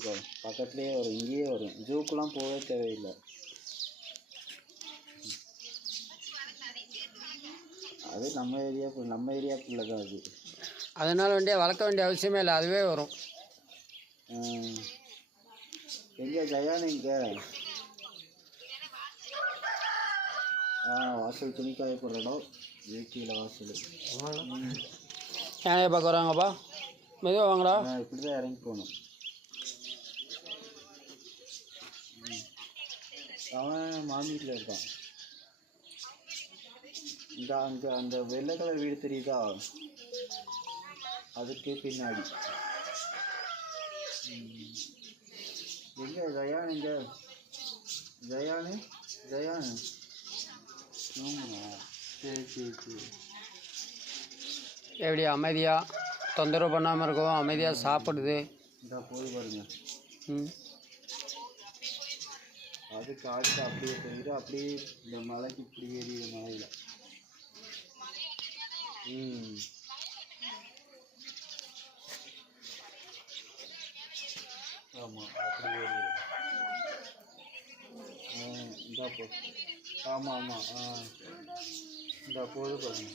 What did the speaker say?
பார்த்துக்கோ, பக்கத்துலேயே வரும், இங்கேயே வரும், ஜூக்கெலாம் போகவே தேவையில்லை. அது நம்ம ஏரியாக்குள்ளே தான் அது. அதனால் வளர்க்க வேண்டிய அவசியமே இல்லை, அதுவே வரும். எங்கே ஜயானு இங்கே? வாசல் துணி காய போடுற இடம், வீட்டில் வாசல். யானையை பார்க்க வராங்கப்பா, மெதுவாக வாங்கடா. இப்படி தான் இறங்கி போகணும். அவன் மாமி வீட்டில் இருக்கான். இந்த அங்கே அந்த வெள்ளை கலர் வீடு தெரியுதா, அதுக்கு பின்னாடி. எங்கே ஜயான்? எங்கே ஜயானு? ஜயானு சரி சரி சரி. எப்படி அமைதியாக தொந்தரவு பண்ணாமல் இருக்கும், அமைதியாக சாப்பிடுது. இதா போய் பாருங்க. அதுக்கு அடுத்து அப்படியே போயிட்டு அப்படியே இந்த மலைக்கு இப்படி ஏறி மலையில். ஆமாம் அப்படி ஏறி. இந்தா போ. ஆமாம் ஆமாம். இந்தா போது பாருங்க.